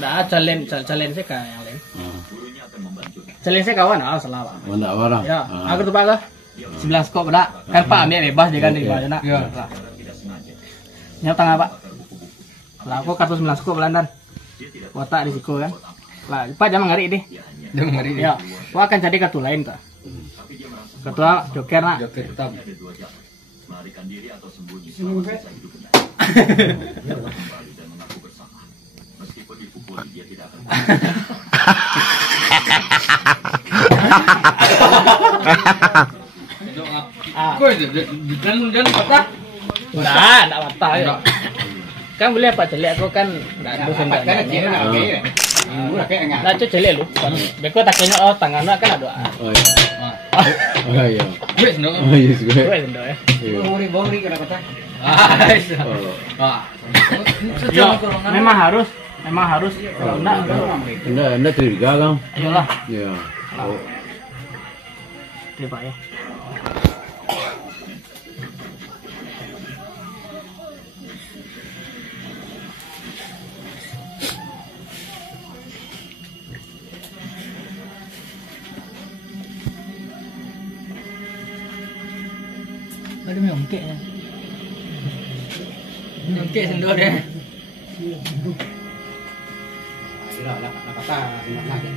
Nah, challenge saya kayak yang lain. Challenge saya kawan, salah pak. Enggak orang. Ya, aku tuh pak ke 11 skop dah. Kan pak ambil bebas dia kan di mana nak. Nyap tengah pak. Lah aku kartu 9 skop Belandan. Watak risiko kan. Lah, pak jangan ngari deh. Jangan ngari deh. Ya, pak akan jadi kartu lain tak. Ketua joker nak. Joker hitam. Melarikan diri atau sembunyi hidup benar. Meskipun dipukuli dia tidak akan. Kau jangan patah. Enggak patah ya. Kan boleh apa jelek aku kan enggak ada sendok. Nah, itu jelek lu. Beko takenya tangannya kan ada. Oh iya. Oh iya. Gue sendok. Oh iya juga. Gue sendok ya. Bongri kena patah. Ya, memang harus. Kalau Enggak curiga kan? iyalah. Iya. Oh. Oke, Pak ya. Ada meongkek ya. Meongkek sendok deh. Lah patah aja.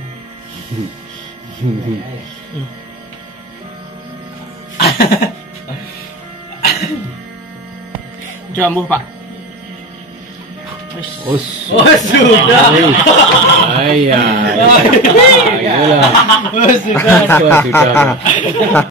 Jambu Pak. Oh, sudah. Iya. Iyalah. Sudah. Sudah.